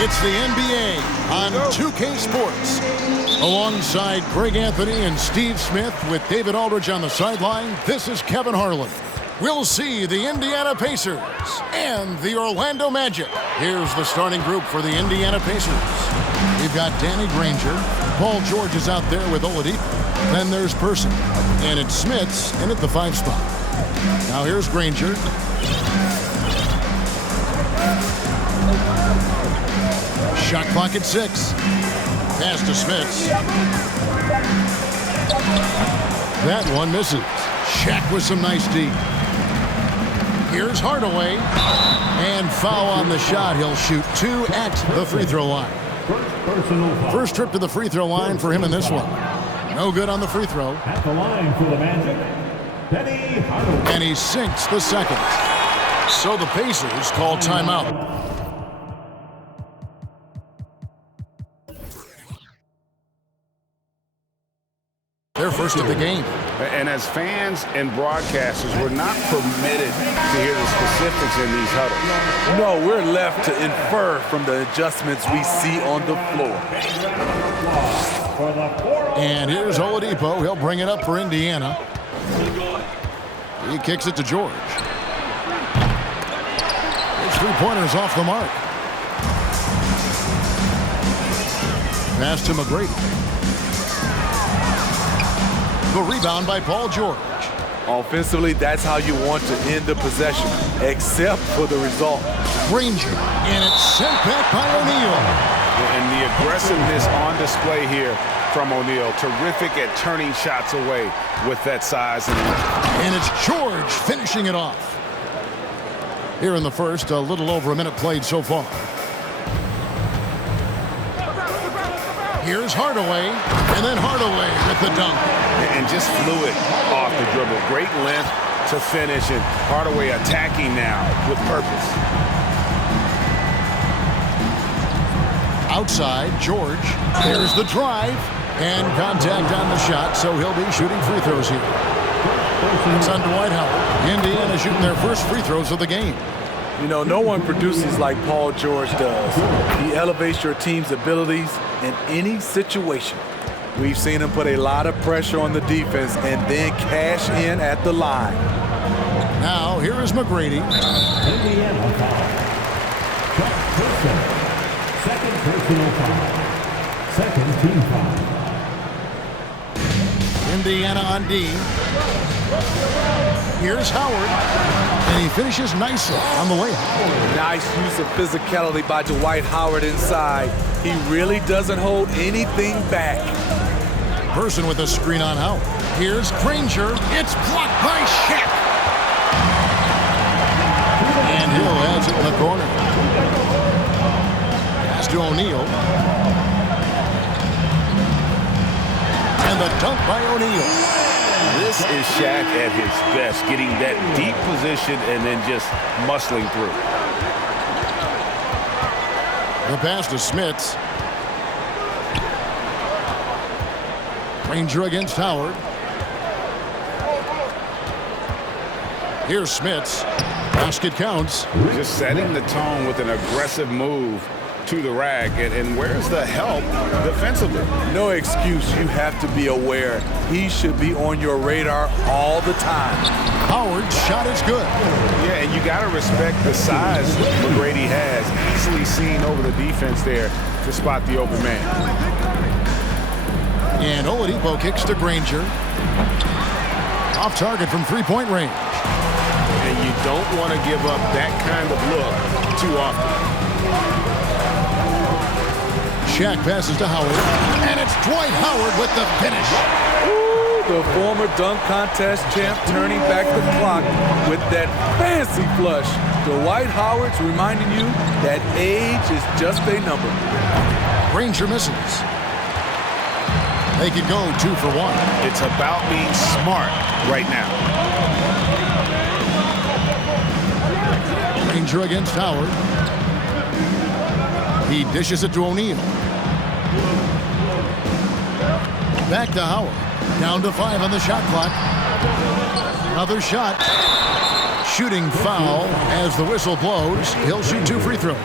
It's the NBA on 2K Sports. Alongside Greg Anthony and Steve Smith with David Aldridge on the sideline, this is Kevin Harlan. We'll see the Indiana Pacers and the Orlando Magic. Here's the starting group for the Indiana Pacers. We've got Danny Granger. Paul George is out there with Oladipo. Then there's Person. And it's Smits in at the 5 spot. Now here's Granger. Shot clock at 6. Pass to Smits. That one misses. Shaq with some nice D. Here's Hardaway. And foul on the shot. He'll shoot 2 at the free throw line. First trip to the free throw line for him in this one. No good on the free throw. At the line for the Magic, Penny Hardaway. And he sinks the second. So the Pacers call timeout. They're first of the game. And as fans and broadcasters, we're not permitted to hear the specifics in these huddles. No, we're left to infer from the adjustments we see on the floor. And here's Oladipo. He'll bring it up for Indiana. He kicks it to George. His three-pointer's off the mark. Pass to McGrady. The rebound by Paul George. Offensively, that's how you want to end the possession, except for the result. Granger, and it's sent back by O'Neal. And the aggressiveness on display here from O'Neal. Terrific at turning shots away with that size and length. And it's George finishing it off. Here in the first, a little over a minute played so far. Here's Hardaway, and then Hardaway with the dunk. And just fluid off the dribble. Great length to finish, and Hardaway attacking now with purpose. Outside, George. There's the drive, and contact on the shot, so he'll be shooting free throws here. It's on Dwight Howard. Indiana shooting their first free throws of the game. You know, no one produces like Paul George does. He elevates your team's abilities in any situation. We've seen him put a lot of pressure on the defense and then cash in at the line. Now, here is McGrady. Indiana foul. Second personal foul. Second team foul. Indiana on D. Here's Howard. And he finishes nicely on the layup. Nice use of physicality by Dwight Howard inside. He really doesn't hold anything back. Person with a screen on Howard. Here's Granger. It's blocked by Shaq. And Hill has it in the corner. Pass to O'Neal. And the dunk by O'Neal. This is Shaq at his best, getting that deep position and then just muscling through. The pass to Smits. Granger against Howard. Here's Smits. Basket counts. Just setting the tone with an aggressive move to the rack. And where's the help defensively? No excuse. You have to be aware. He should be on your radar all the time. Howard's shot is good. Yeah, and you got to respect the size McGrady has. Easily seen over the defense there to spot the open man. And Oladipo kicks to Granger. Off target from three-point range. And you don't want to give up that kind of look too often. Shaq passes to Howard, and it's Dwight Howard with the finish. Ooh, the former dunk contest champ turning back the clock with that fancy flush. Dwight Howard's reminding you that age is just a number. Granger misses. They could go 2 for 1. It's about being smart right now. Granger against Howard. He dishes it to O'Neal. Back to Howard. Down to 5 on the shot clock. Another shot. Shooting foul as the whistle blows. He'll shoot 2 free throws.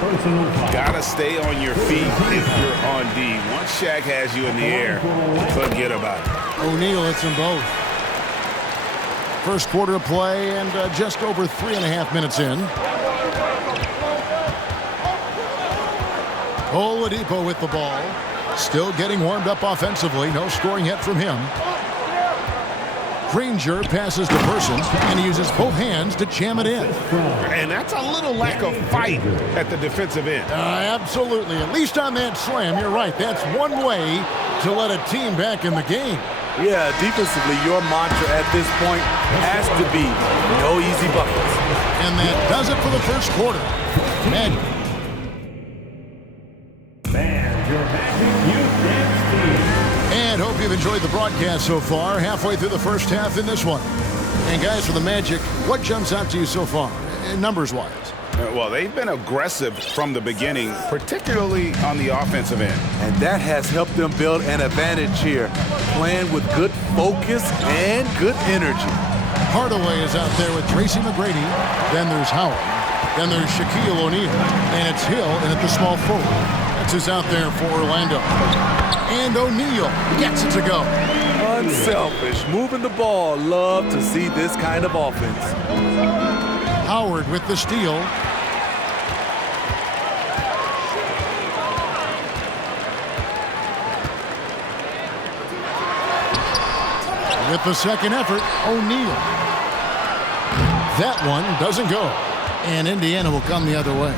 Personal foul. Gotta stay on your feet if you're on D. Once Shaq has you in the air, forget about it. O'Neal hits them both. First quarter of play and just over 3.5 minutes in. Oladipo with the ball. Still getting warmed up offensively. No scoring yet from him. Granger passes to Person and he uses both hands to jam it in. And that's a little lack of fight at the defensive end. Absolutely. At least on that slam, you're right. That's one way to let a team back in the game. Yeah, defensively, your mantra at this point has to be no easy buckets. And that does it for the first quarter. Magic. And your Magic Youth Dance Team. And hope you've enjoyed the broadcast so far. Halfway through the first half in this one. And guys, for the Magic, what jumps out to you so far, numbers-wise? Well, they've been aggressive from the beginning, particularly on the offensive end. And that has helped them build an advantage here, playing with good focus and good energy. Hardaway is out there with Tracy McGrady. Then there's Howard. Then there's Shaquille O'Neal. And it's Hill and at the small forward. That's who's out there for Orlando. And O'Neal gets it to go. Unselfish, moving the ball. Love to see this kind of offense. Howard with the steal. With the second effort, O'Neal. That one doesn't go. And Indiana will come the other way.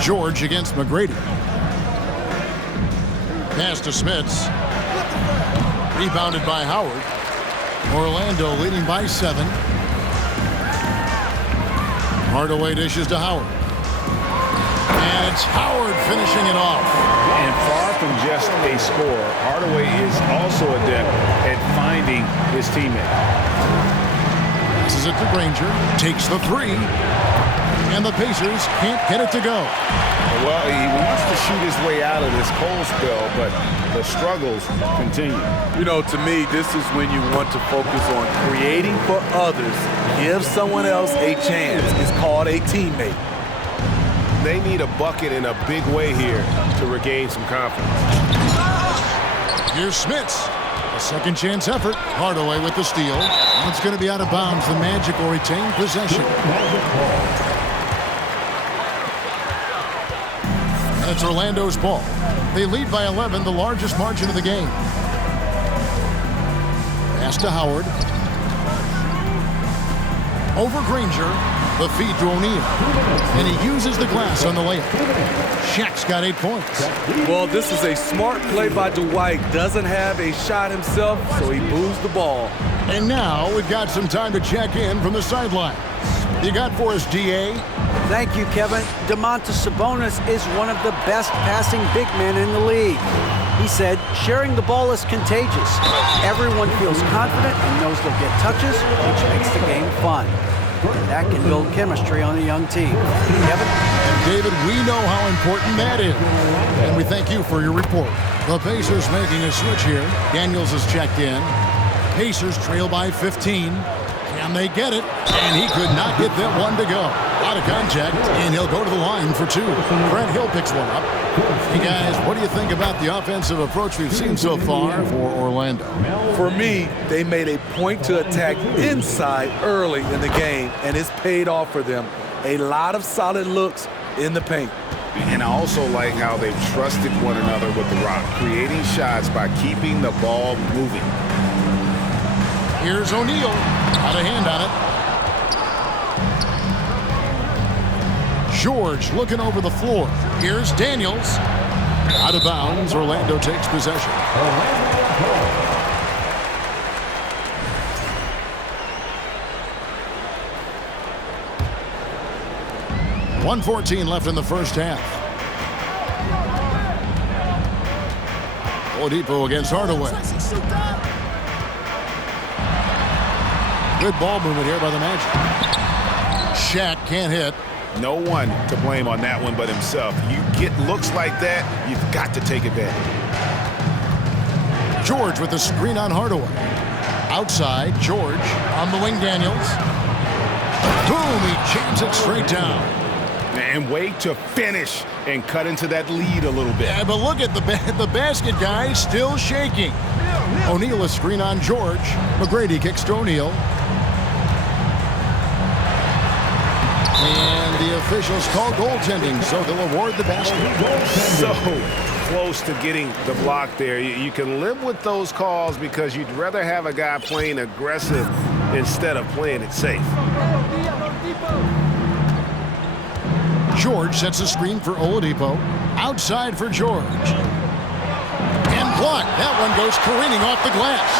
George against McGrady. Pass to Smits. Rebounded by Howard. Orlando leading by 7. Hardaway dishes to Howard. And it's Howard finishing it off. And far from just a scorer, Hardaway is also adept at finding his teammate. Passes it to Granger. Takes the 3. And the Pacers can't get it to go. Well, he wants to shoot his way out of this cold spell, but the struggles continue. You know, to me, this is when you want to focus on creating for others. Give someone else a chance. It's called a teammate. They need a bucket in a big way here to regain some confidence. Here's Smits. A second chance effort. Hardaway with the steal. It's going to be out of bounds. The Magic will retain possession. It's Orlando's ball. They lead by 11, the largest margin of the game. Pass to Howard. Over Granger. The feed to O'Neal. And he uses the glass on the layup. Shaq's got 8 points. Well, this is a smart play by Dwight. Doesn't have a shot himself, so he moves the ball. And now we've got some time to check in from the sidelines. You got for us, D.A.? Thank you, Kevin. Domantas Sabonis is one of the best passing big men in the league. He said, sharing the ball is contagious. Everyone feels confident and knows they'll get touches, which makes the game fun. That can build chemistry on a young team. Kevin? And David, we know how important that is. And we thank you for your report. The Pacers making a switch here. Daniels has checked in. Pacers trail by 15. Can they get it? And he could not get that one to go. Out of contact, and he'll go to the line for 2. Brent Hill picks one up. Hey guys, what do you think about the offensive approach we've seen so far for Orlando? For me, they made a point to attack inside early in the game, and it's paid off for them. A lot of solid looks in the paint. And I also like how they've trusted one another with the rock, creating shots by keeping the ball moving. Here's O'Neal. Got a hand on it. George looking over the floor. Here's Daniels. Out of bounds. Orlando takes possession. 1:14 left in the first half. Oladipo against Hardaway. Good ball movement here by the Magic. Shaq can't hit. No one to blame on that one but himself. You get looks like that, you've got to take advantage. George with the screen on Hardaway. Outside, George. On the wing, Daniels. Boom, he jams it straight down. And wait to finish and cut into that lead a little bit. Yeah, but look at the basket guy still shaking. O'Neal a screen on George. McGrady kicks to O'Neal. And the officials call goaltending, so they'll award the basket. So close to getting the block there. You can live with those calls because you'd rather have a guy playing aggressive instead of playing it safe. George sets a screen for Oladipo. Outside for George. And blocked. That one goes careening off the glass.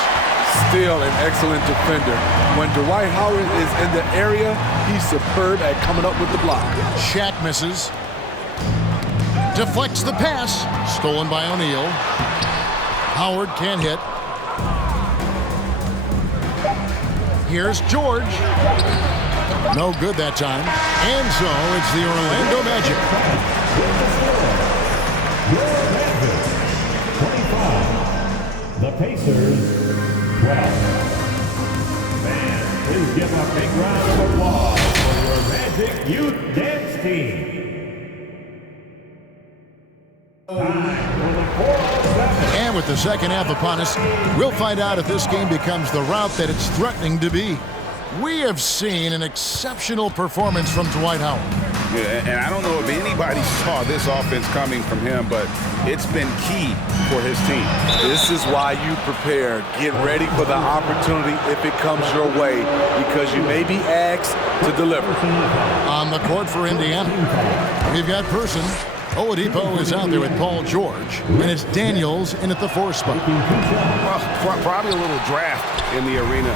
Still an excellent defender. When Dwight Howard is in the area, he's superb at coming up with the block. Shaq misses. Deflects the pass. Stolen by O'Neal. Howard can't hit. Here's George. No good that time. And so it's the Orlando Magic. 25. The Pacers, 12. Fans, please give a big round of applause for your Magic Youth Dance Team. Time for the 407. And with the second half upon us, we'll find out if this game becomes the route that it's threatening to be. We have seen an exceptional performance from Dwight Howard. Yeah, and I don't know if anybody saw this offense coming from him, but it's been key for his team. This is why you prepare. Get ready for the opportunity if it comes your way, because you may be asked to deliver. On the court for Indiana, we've got Person. Oladipo is out there with Paul George, and it's Daniels in at the 4 spot. Well, probably a little draft in the arena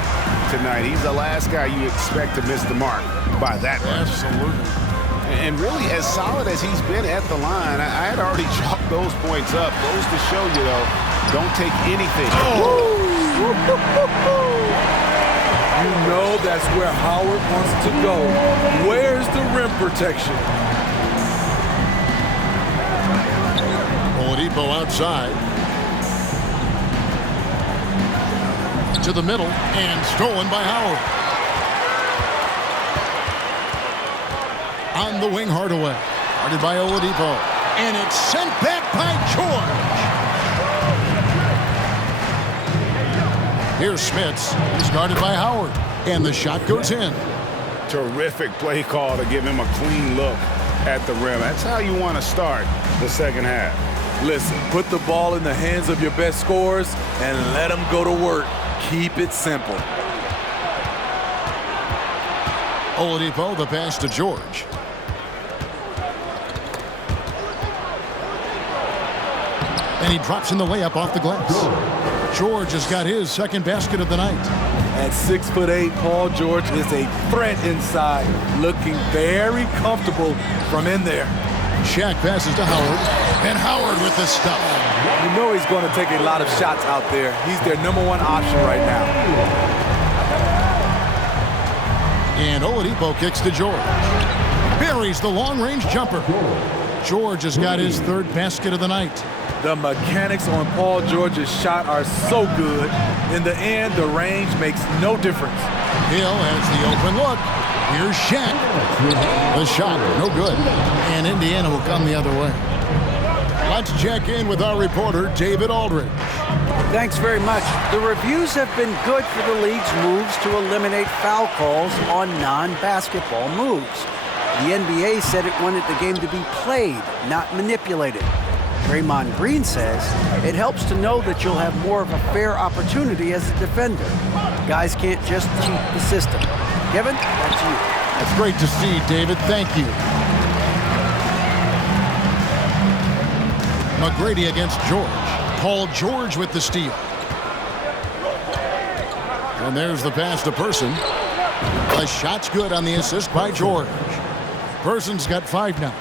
tonight. He's the last guy you expect to miss the mark by that much. Absolutely. And really, as solid as he's been at the line, I had already chalked those points up. Goes to show you, though, don't take anything. You know that's where Howard wants to go. Where's the rim protection? Oladipo outside. To the middle, and stolen by Howard. On the wing, Hardaway. Guarded by Oladipo. And it's sent back by George. Here's Smits. He's guarded by Howard. And the shot goes in. Terrific play call to give him a clean look at the rim. That's how you want to start the second half. Listen, put the ball in the hands of your best scorers and let them go to work. Keep it simple. Oladipo, the pass to George. And he drops in the layup off the glass. George has got his second basket of the night. At 6'8", Paul George is a threat inside, looking very comfortable from in there. Shaq passes to Howard, and Howard with the stuff. You know he's going to take a lot of shots out there. He's their #1 option right now. And Oladipo kicks to George. Buries the long-range jumper. George has got his third basket of the night. The mechanics on Paul George's shot are so good. In the end, the range makes no difference. Hill has the open look. Here's Shaq. The shot, no good. And Indiana will come the other way. Let's check in with our reporter, David Aldridge. Thanks very much. The reviews have been good for the league's moves to eliminate foul calls on non-basketball moves. The NBA said it wanted the game to be played, not manipulated. Draymond Green says it helps to know that you'll have more of a fair opportunity as a defender. Guys can't just cheat the system. Kevin, that's you. That's great to see, David. Thank you. McGrady against George. Paul George with the steal. And there's the pass to Person. The shot's good on the assist by George. Person's got 5 now.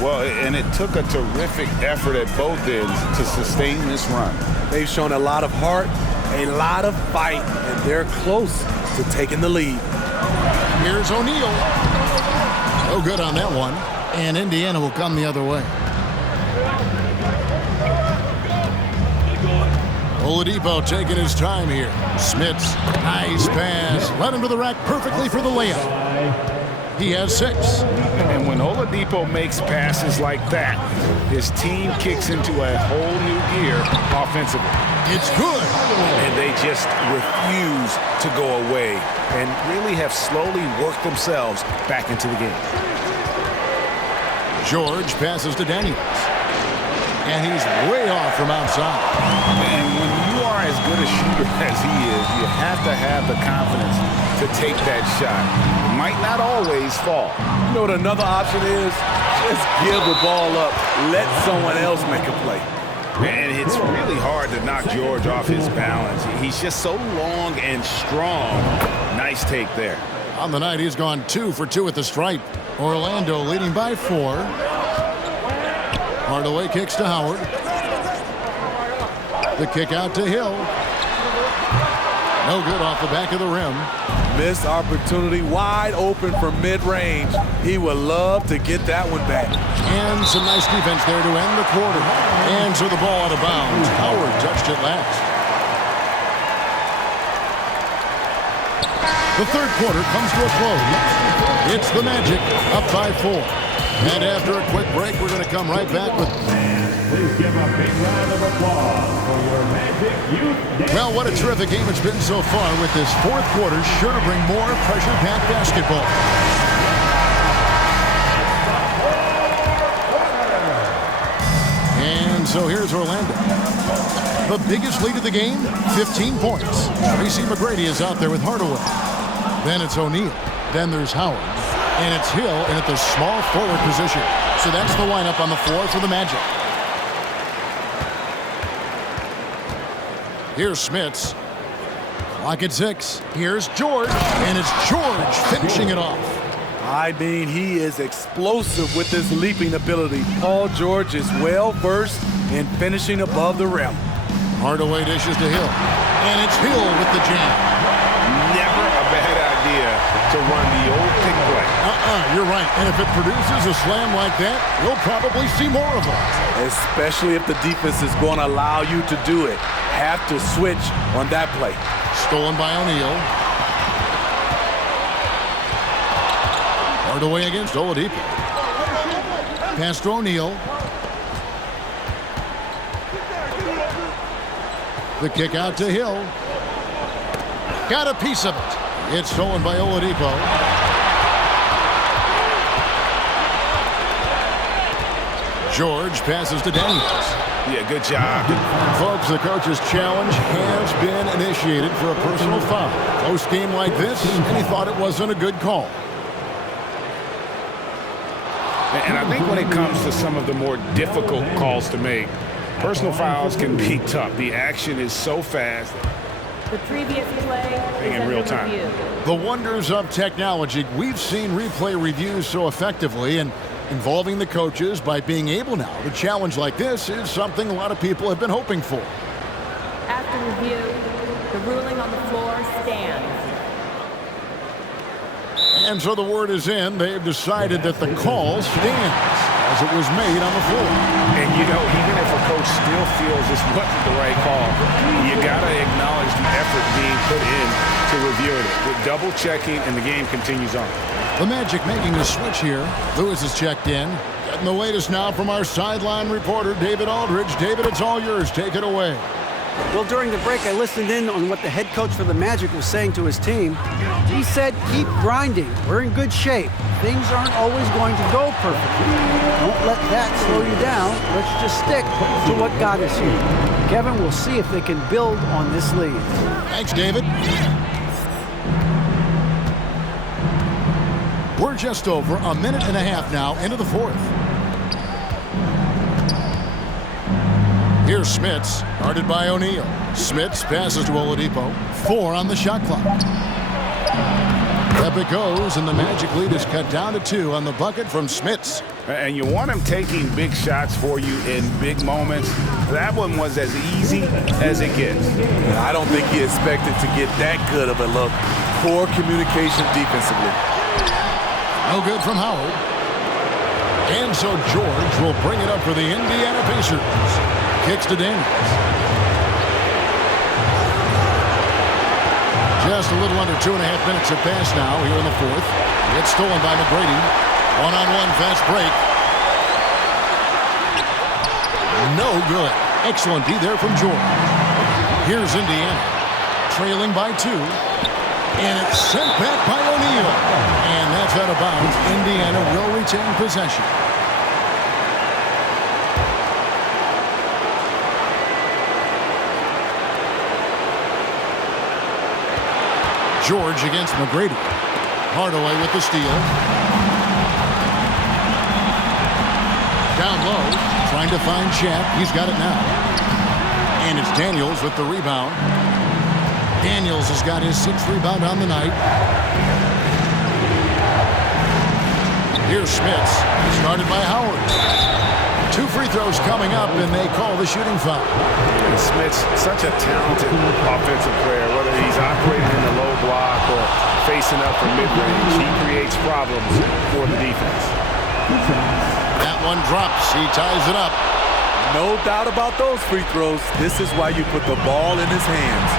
Well, and it took a terrific effort at both ends to sustain this run. They've shown a lot of heart, a lot of fight, and they're close to taking the lead. Here's O'Neal. No good on that one. And Indiana will come the other way. Oladipo taking his time here. Smits, nice pass. Led him to the rack perfectly for the layup. He has 6. And when Oladipo makes passes like that, his team kicks into a whole new gear offensively. It's good. And they just refuse to go away and really have slowly worked themselves back into the game. George passes to Daniels. And he's way off from outside. And when you are as good a shooter as he is, you have to have the confidence to take that shot. It might not always fall. You know what another option is? Just give the ball up. Let someone else make a play. And it's really hard to knock George off his balance. He's just so long and strong. Nice take there. On the night, he's gone 2 for 2 at the stripe. Orlando leading by 4. Hardaway kicks to Howard. The kick out to Hill. No good off the back of the rim. Missed opportunity, wide open for mid-range. He would love to get that one back. And some nice defense there to end the quarter. And so the ball out of bounds. Howard touched it last. The third quarter comes to a close. It's the Magic up by 4. And after a quick break, we're going to come right back with... Please give a big round of applause for your Magic Youth Dance. Well, what a terrific game it's been so far, with this fourth quarter sure to bring more pressure-packed basketball. And so here's Orlando. The biggest lead of the game, 15 points. Tracy McGrady is out there with Hardaway. Then it's O'Neal. Then there's Howard. And it's Hill in at the small forward position. So that's the lineup on the floor for the Magic. Here's Smits. Clock at 6. Here's George. And it's George finishing it off. I mean, he is explosive with his leaping ability. Paul George is well-versed in finishing above the rim. Hardaway dishes to Hill. And it's Hill with the jam. Never a bad idea to run the old pick play. You're right. And if it produces a slam like that, we'll probably see more of them. Especially if the defense is going to allow you to do it. Have to switch on that play. Stolen by O'Neal. Hardaway against Oladipo. Pass to O'Neal. The kick out to Hill. Got a piece of it. It's stolen by Oladipo. George passes to Daniels. Yeah, good job. Folks, the coach's challenge has been initiated for a personal foul. Close game like this, and he thought it wasn't a good call. And I think when it comes to some of the more difficult calls to make, personal fouls can be tough. The action is so fast. The previous play is in real time. review. The wonders of technology. We've seen replay reviews so effectively, and involving the coaches by being able now to challenge like this is something a lot of people have been hoping for. After review, the ruling on the floor stands. And so the word is in. They've decided that the call stands as it was made on the floor. And, you know, even if a coach still feels this wasn't the right call, you got to acknowledge the effort being put in to reviewing it. The double checking, and the game continues on. The Magic making the switch here. Lewis is checked in. Getting the latest now from our sideline reporter, David Aldridge. David, it's all yours. Take it away. Well, during the break, I listened in on what the head coach for the Magic was saying to his team. He said, keep grinding. We're in good shape. Things aren't always going to go perfectly. Don't let that slow you down. Let's just stick to what got us here. Kevin, we'll see if they can build on this lead. Thanks, David. We're just over a minute and a half now into the fourth. Here's Smits, guarded by O'Neal. Smits passes to Oladipo. 4 on the shot clock. Up it goes, and the Magic lead is cut down to 2 on the bucket from Smits. And you want him taking big shots for you in big moments. That one was as easy as it gets. I don't think he expected to get that good of a look. Poor communication defensively. No good from Howard. And so George will bring it up for the Indiana Pacers. Kicks to Daniels. Just a little under 2.5 minutes have passed now here in the fourth. It's stolen by McGrady. One-on-one fast break. No good. Excellent D there from George. Here's Indiana. Trailing by 2. And it's sent back by O'Neal. And that's out of bounds. Indiana will retain possession. George against McGrady. Hardaway with the steal. Down low, trying to find Chat. He's got it now. And it's Daniels with the rebound. Daniels has got his 6th rebound on the night. Here's Smits, started by Howard. 2 free throws coming up, and they call the shooting foul. And Smits, such a talented offensive player, whether he's operating in the low block or facing up from mid-range, he creates problems for the defense. That one drops. He ties it up. No doubt about those free throws. This is why you put the ball in his hands.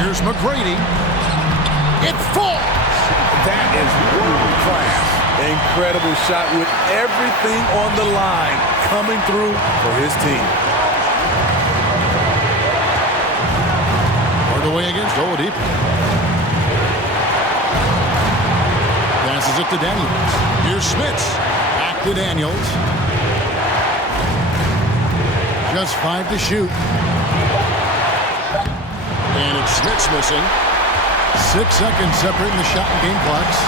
Here's McGrady. It falls. That is world class. Incredible shot with everything on the line coming through for his team. Hardaway against Oladipo. Passes it to Daniels. Here's Smits. Back to Daniels. Just 5 to shoot. And it's Smits missing. 6 seconds separating the shot and game clocks.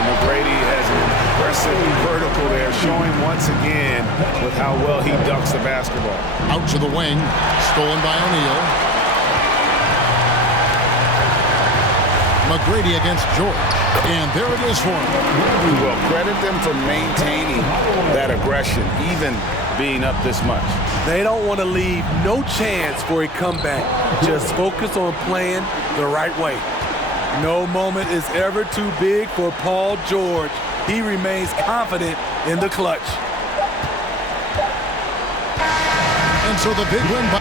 McGrady has an impressive vertical there, showing once again with how well he ducks the basketball. Out to the wing, stolen by O'Neal. McGrady against George, and there it is for him. Well, credit them for maintaining that aggression, even being up this much. They don't want to leave no chance for a comeback. Just focus on playing the right way. No moment is ever too big for Paul George. He remains confident in the clutch. And so the big win by